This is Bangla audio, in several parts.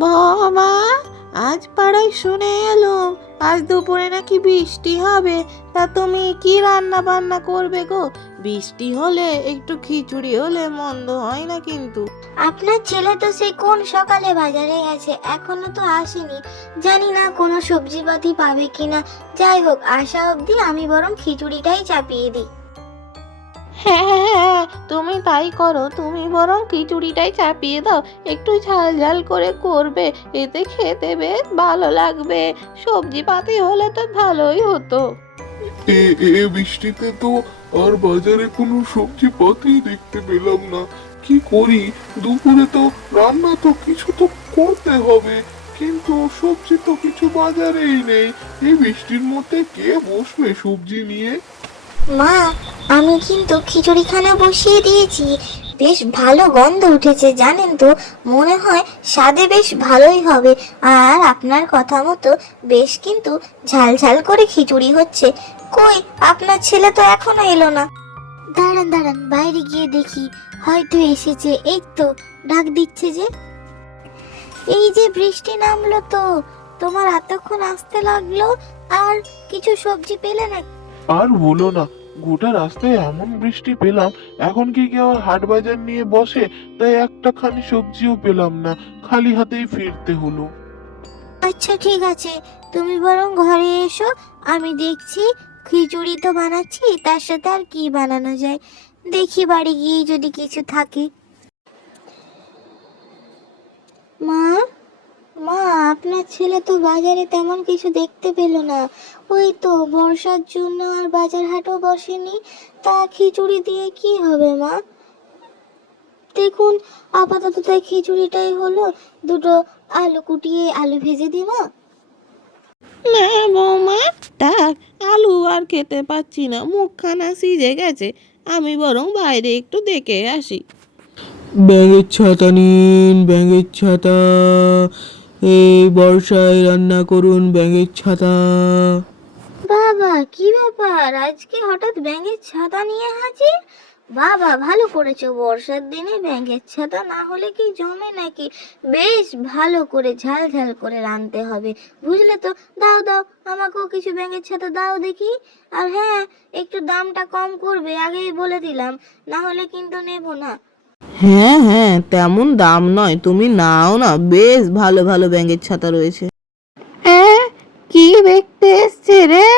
বাবা, আজ পাড়ায় শুনে এলুম আজ দুপুরে নাকি বৃষ্টি হবে। তা তুমি কি রান্না বান্না করবে গো? বৃষ্টি হলে একটু খিচুড়ি হলে মন্দ হয় না কিন্তু। আপনার ছেলে তো সেই কোন সকালে বাজারে গেছে, এখনো তো আসেনি। জানি না কোনো সবজিপাতি পাবে কিনা। যাই হোক, আসা অবধি আমি বরং খিচুড়িটাই চাপিয়ে দিই। হ্যাঁ হ্যাঁ হ্যাঁ, তুমি তাই করো, তুমি বরং খিচুড়িটাই চাপিয়ে দাও। একটু ঝাল ঝাল করে করবে, এতে খেতে বেশ ভালো লাগবে। সবজি পাতি হলে তো ভালোই হতো। এ এ বৃষ্টিতে তো আর বাজারে কোনো সবজি পাতি দেখতে পেলাম না। কি করি? দুপুরে তো রান্না তো কিছু তো করতে হবে, কিন্তু সবজি তো কিছু বাজারেই নেই। এই বৃষ্টির মধ্যে কে বসবে সবজি নিয়ে? মা, আমি কিন্তু খিচুড়িখানা বসিয়ে দিয়েছি। বেশ ভালো গন্ধ উঠেছে জানেন তো। মনে হয় স্বাদে বেশ ভালোই হবে। আর আপনার কথা মতো বেশ কিন্তু ঝাল ঝাল করে খিচুড়ি হচ্ছে। কই, আপনার ছেলে তো এখনো এলো না। দাঁড়ান দাঁড়ান, বাইরে গিয়ে দেখি, হয়তো এসেছে। এই তো ডাক দিচ্ছে যে। এই যে বৃষ্টি নামলো তো, তোমার এতক্ষণ আসতে লাগলো, আর কিছু সবজি পেলে না? আর বলো না, গোটা রাস্তায় এমন বৃষ্টি পেলাম, এখন কি কেউ আর হাট বাজার নিয়ে বসে? তাই একটা খানি সবজিও পেলাম না, খালি হাতেই ফিরতে হলো। আচ্ছা ঠিক আছে, তুমি বরং ঘরে এসো, আমি দেখছি। খিচুড়ি তো বানাচ্ছি, তার সাথে আর কি বানানো যায় দেখি, বাড়ি গিয়ে যদি কিছু থাকে। মা, মা, আপনার ছেলে তো বাজারে তেমন কিছু দেখতে পেল না। ওই তো বর্ষার জন্য আর বাজার হাটও বসেনি। তা খিচুড়ি দিয়ে কি হবে মা? দেখুন, আপাতত তাই খিচুড়িটাই হলো। দুটো আলু কুটিয়ে আলু ভেজে দিব। না বৌমা, থাক, আলু আর খেতে পাচ্ছি না, মুখখানা সিজে গেছে। আমি বরং বাইরে একটু দেখে আসি। ব্যাঙের ছাতা নিন, ব্যাঙের ছাতা। এই বর্ষায় রান্না করুন ব্যাঙের ছাতা। বাবা, কি ব্যাপার, আজকে হঠাৎ ব্যাঙের ছাতা নিয়ে হাজির? বাবা, ভালো করেছো, বর্ষার দিনে ব্যাঙের ছাতা না হলে কি জমে নাকি? বেশ ভালো করে ঝাল ঝাল করে রাঁধতে হবে, বুঝলে তো। দাও দাও, আমাকেও কিছু ব্যাঙের ছাতা দাও দেখি। আর হ্যাঁ, একটু দামটা কম করবে, আগেই বলে দিলাম, না হলে কিন্তু নেব না। হ্যাঁ হ্যাঁ, তেমন দাম নয়, তুমি নাও না, বেশ ভালো ভালো ব্যাঙের ছাতা রয়েছে। হ্যাঁ, কি দেখতে এসছে রে?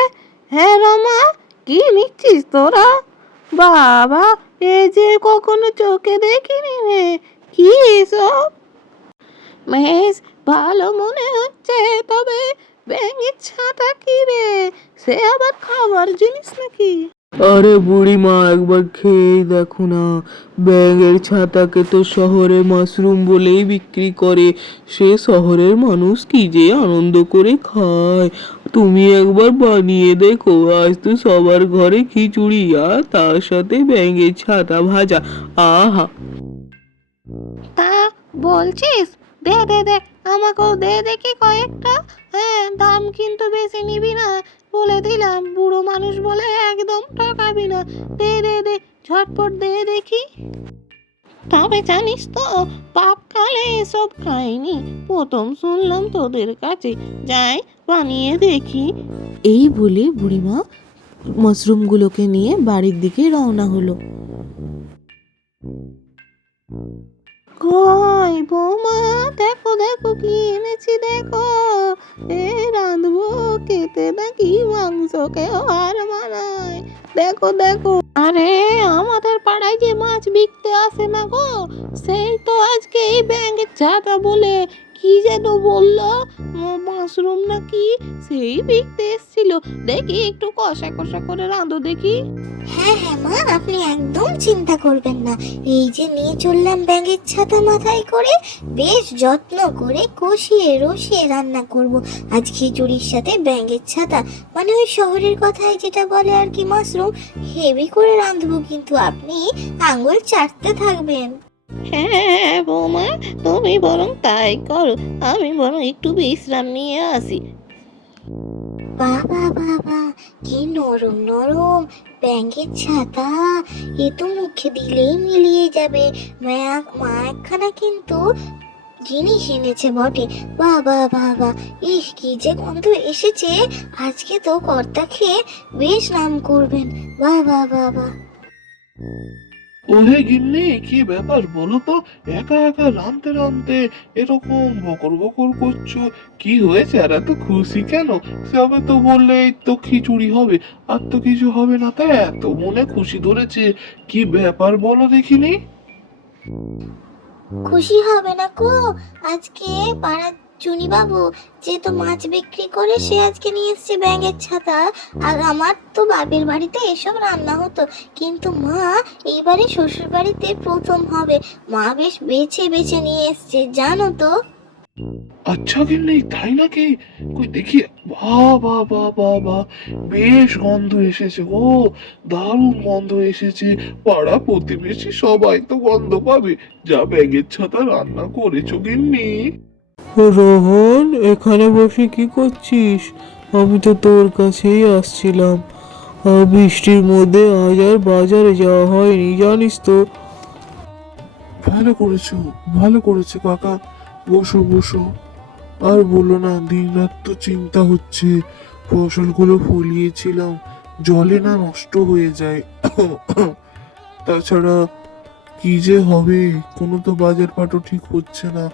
হ্যাঁ রমা, কি নিচ্ছিস তোরা? বাবা, এ যে কখনো চোখে দেখিনি রে। কি এসব? বেশ ভালো মনে হচ্ছে, তবে ব্যাঙের ছাতা কি রে? সে আবার খাবার জিনিস নাকি? আরে বুড়িমা, একবার খেয়েই দেখো না। ব্যাঙের ছাতাকে তো শহরে মাশরুম বলেই বিক্রি করে। সে শহরের মানুষ কি যে আনন্দ করে খায়। তুমি একবার বানিয়ে দেখো। আজ তো সবার ঘরে খিচুড়ি, আর তার সাথে ব্যাঙের ছাতা ভাজা। আহা! তা বলছিস? দে দে দে, আমাকেও দে দেখি কয়েকটা। হ্যাঁ, দাম কিন্তু বেশি নিবি না, বলে দিলাম, বুড়ো মানুষ বলে একদম ঠকাবি না। দে দে দে, ঝটপট দে দেখি। তবে জানিস তো, পাপকালে এসব খাইনি, প্রথম শুনলাম তোদের কাছে। যাই, বানিয়ে দেখি। এই বলে বুড়িমা মাশরুমগুলোকে নিয়ে বাড়ির দিকে রওনা হলো। কই বৌমা, দেখো দেখো কি এনেছি দেখো। এ রাঁধবো, খেতে নাকি মাংসকেও হার মানায়। দেখো দেখো, আরে আমাদের পাড়ায় যে মাছ বিকতে আসে না গো, সেই তো আজকে এই ব্যাঙের ছাতা বলে কি যেন বললো, মাশরুম নাকি, সেই বিকতে এসছিল। দেখি একটু কষা কষা করে রাঁধো দেখি। হ্যাঁ হ্যাঁ মা, আপনি একদম চিন্তা করবেন না। এই যে নিয়ে চললাম ব্যাঙের ছাতা মাথায় করে, বেশ যত্ন করে কষিয়ে রসিয়ে রান্না করব আজ খিচুড়ির সাথে ব্যাঙের ছাতা। মানে ওই শহরের কথায় যেটা বলে আর কি, মাশরুম। হেভি করে রাঁধবো, কিন্তু আপনি আঙুল চাটতে থাকবেন। হ্যাঁ বৌমা, তুমি বরং তাই করো, আমি বরং একটু বিশ্রাম নিয়ে আসি। বাবা বাবা, কি নরম নরম ব্যাঙের ছাতা! এ তো মুখে দিলেই মিলিয়ে যাবে। মা, মা একখানা কিন্তু জিনিস এনেছে বটে। বাহ বাহ বাহ বাহ, ইস কি যে গন্ধ এসেছে, আজকে তো কর্তা খেয়ে বেশ নাম করবেন। বাহ বাহ বাহ বাহ। ওহে গিন্নি, কি ব্যাপার বলো তো? একা একা রাঁধতে রাঁধতে এরকম বকর বকর করছো, কি হয়েছে? আর এত খুশি কেন? সবে তো বললে এই তো খিচুড়ি হবে, আর তো কিছু হবে না, তাই এত মনে খুশি ধরেছে? কি ব্যাপার বলো দেখিনি? খুশি হবে না কো, আজকে পাড়ার চুনি বাবু যে তো মাছ বিক্রি করে সে আজকে নিয়ে এসছে ব্যাঙের ছাতা। আর আমার তো বাপের বাড়িতে এসব রান্না হতো, কিন্তু মা এইবারে শ্বশুর বাড়িতে প্রথম হবে, মা বেশ বেছে বেছে নিয়ে এসছে জানো তো। আচ্ছা গিন্নি, তাই নাকি? কই দেখি। বাহ বাহ বাহ বাহ বাহ, বেশ গন্ধ এসেছে গো, দারুণ গন্ধ এসেছে। পাড়া প্রতিবেশী সবাই তো গন্ধ পাবে, যা ব্যাঙের ছাতা রান্না করেছো গিন্নি। রোহন, এখানে বসে কি করছিস? আমি তো তোর কাছেই আসছিলাম। বৃষ্টির মধ্যে আজ আর বাজারে যাওয়া হয়নি, জানিস তো। ভালো করেছো, ভালো করেছো কাকা। বসো বসো। আর বলো না, দিন রাত তো চিন্তা হচ্ছে। ফসলগুলো ফলিয়েছিলাম, জলে না নষ্ট হয়ে যায়। তাছাড়া কি যে হবে, কোনো তো বাজার পাটও ঠিক হচ্ছে না।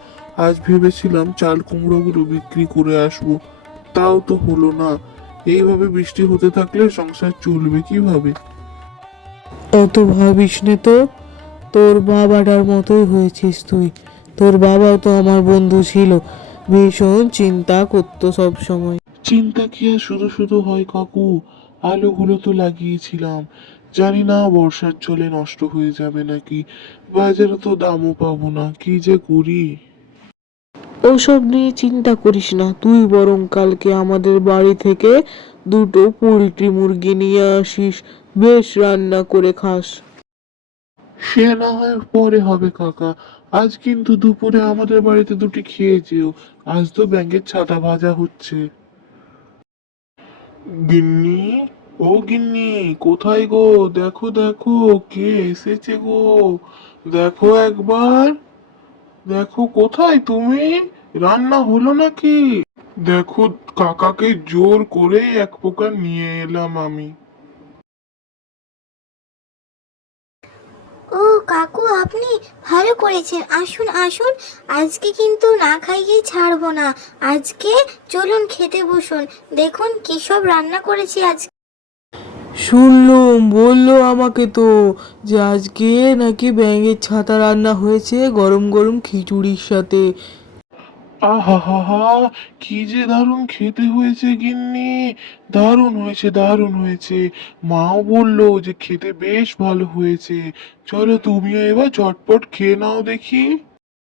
আজ ভেবেছিলাম চাল কুমড়োগুলো বিক্রি করে আসবো, তাও তো হলো না। এইভাবে বৃষ্টি হতে থাকলে সংসার চলবে কিভাবে? অত ভাবিস নে তো, তোর বাবাটার মতোই হয়েছিস তুই। তোর বাবাও তো আমার বন্ধু ছিল, ভীষণ চিন্তা করতো সব সময়। চিন্তা কি আর শুধু শুধু হয় কাকু? আলুগুলো তো লাগিয়েছিলাম, জানি না বর্ষার জলে নষ্ট হয়ে যাবে নাকি। বাজারে তো দামও পাবো না, কি যে করি। ওসব নিয়ে চিন্তা করিস না, তুই বরং কালকে আমাদের বাড়ি থেকে দুটো পোলট্রি মুরগি নিয়ে আসিস, বেশ রান্না করে খাস। সে না হয় পরে হবে কাকা, আজ কিন্তু দুপুরে আমাদের বাড়িতে দুটি খেয়ে যেও। আজ তো ব্যাঙের ছাতা ভাজা হচ্ছে। গিন্নি, ও গিন্নি, কোথায় গো? দেখো দেখো, কে এসেছে গো? দেখো একবার, দেখো কোথায় তুমি? রান্না হলো নাকি? দেখো, কাকাকে জোর করে এক প্রকার নিয়ে এলাম আমি। ও কাকু, আপনি ভালো করেছেন, আসুন আসুন, আজকে কিন্তু না খাইয়ে ছাড়বো না। আজকে চলুন খেতে বসুন, দেখুন কি সব রান্না করেছি আজ। শুনলুম, বললো আমাকে তো যে আজকে নাকি ব্যাঙের ছাতা রান্না হয়েছে গরম গরম খিচুড়ির সাথে। আহা হা হা, কি যে দারুণ খেতে হয়েছে গিন্নি, দারুণ হয়েছে দারুণ হয়েছে। মাও বললো যে খেতে বেশ ভালো হয়েছে। চলো তুমিও এবার ঝটপট খেয়ে নাও দেখি।